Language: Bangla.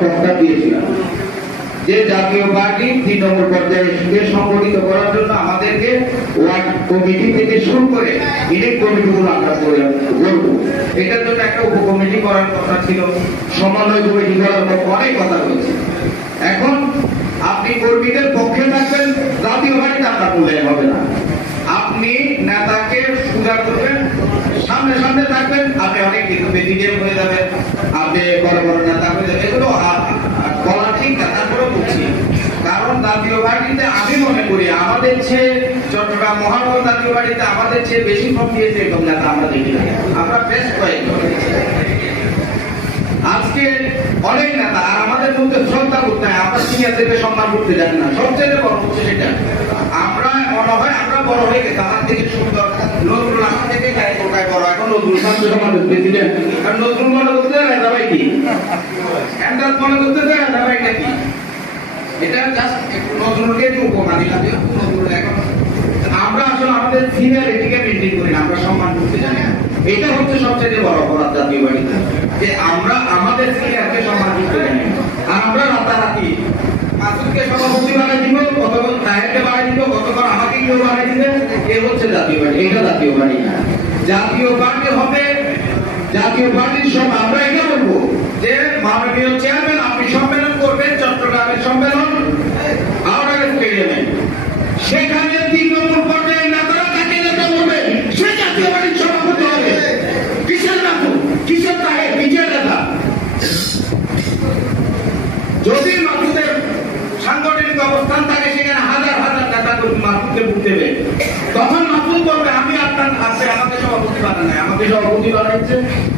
প্রস্তাব দিয়েছিলাম যে জাতীয় পার্টি তৃণমূল পর্যায়ে সংগঠিত করার জন্য আমাদেরকে ওয়ার্ড কমিটি থেকে শুরু করে ইউনিট কমিটিগুলো আমরা করব। এটার জন্য একটা উপকমিটি করার কথা ছিল, সমন্বয় কমিটি করার অনেক কথা হয়েছে। এখন আপনি কর্মীদের পক্ষে থাকবেন, জাতীয় পার্টিতে আপনার মূল্যায়ন হবে না। আপনি নেতাকে সুবিধা করবেন, সামনে সামনে থাকবেন, আপনি অনেক কিছু বেদিডিএম হয়ে যাবেন, আপনি বড় বড় নেতা হয়ে যাবেন, এগুলো বলা ঠিক না। তারপরেও বলছি, কারণ জাতীয় পার্টিতে আমি মনে করি আমাদের চেয়ে চট্টগ্রাম মহানগর জাতীয় পার্টিতে আমাদের চেয়ে বেশি ফর্ম দিয়েছে এরকম নেতা আমরা দেখি না। আমরা বেশ কয়েকজন আজকে অনেক নেতা, আর আমাদের মধ্যে শ্রদ্ধা করতে হয়, আমরা সিনিয়রদেরকে সম্মান করতে জানি না। সবচেয়ে বড় হচ্ছে সেটা, আমরা মনে হয় আমরা বড় হয়ে গেছি, আমার থেকে সুন্দর নজরুল আমার থেকে কোটায় বড়। এখন নজরুল ছাত্র সমাজের প্রেসিডেন্ট, আর নজরুল মনে করতে রাজা ভাই কি এন্ডাজ মনে করতে রাজা ভাইটা কি, এটা জাস্ট নজরুলকে একটু উপমা দিলাম। এখন আমরা আসলে আমাদের সিনিয়রিটিকে মেনটেন করি না, আমরা সম্মান করতে জানি না। এটা হচ্ছে সবচেয়ে বড় অপরাধ জাতীয় বাড়িতে, যে আমরা আমাদের সিনিয়রকে সম্মান করতে জানি না। আর আমরা রাতারাতি মাসুদকে সভাপতি বানাই দিব, কতক্ষণ সাহেবকে বানাই দিব, কতক্ষণ আমাকে কেউ বানাই দিবে, এ হচ্ছে জাতীয় পার্টি। এটা জাতীয় পার্টি না। জাতীয় পার্টি হবে জাতীয় পার্টির সব। আমরা এটা বলবো যে মাননীয় চেয়ারম্যান আপনি সম্মেলন করবেন, চট্টগ্রামের সম্মেলন আওয়ার স্টেডিয়ামে, সেখানে তৃণমূল পর্যায়ের নেতারা তাকে নেতা বলবে, সে জাতীয় পার্টির সভাপতি হবে। কিসের নাম, কিসের তাহে বিজয় নেতা? যদি মাসুদের সাংগঠনিক অবস্থান থাকে, সেখানে হাজার হাজার নেতা মাসুদকে ভোট দেবে, তখন মাসুদ বলবে আমি আপনার আছে, আমাকে সভাপতি বানানো, আমাকে সভাপতি বানাচ্ছে।